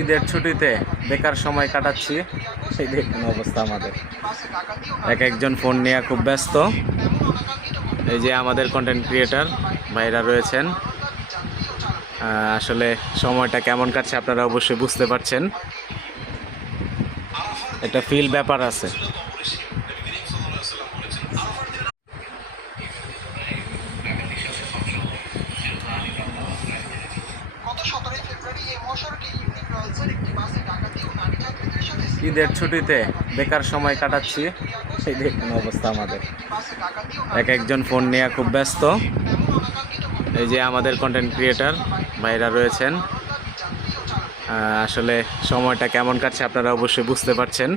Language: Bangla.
ঈদের ছুটিতে বেকার সময় কাটাচ্ছি, সেই দেখুন অবস্থা আমাদের। এক একজন ফোন নিয়ে খুব ব্যস্ত। এই যে আমাদের কন্টেন্ট ক্রিয়েটর ভাইরা রয়েছেন। আসলে সময়টা কেমন কাটছে আপনারা অবশ্যই বুঝতে পারছেন। একটা ফিল ব্যাপার আছে। ঈদের ছুটিতে বেকার সময় কাটাচ্ছি, সেই দেখুন অবস্থা আমাদের। এক একজন ফোন নিয়ে খুব ব্যস্ত। এই যে আমাদের কন্টেন্ট ক্রিয়েটর ভাইরা রয়েছেন। আসলে সময়টা কেমন কাটছে আপনারা অবশ্যই বুঝতে পারছেন।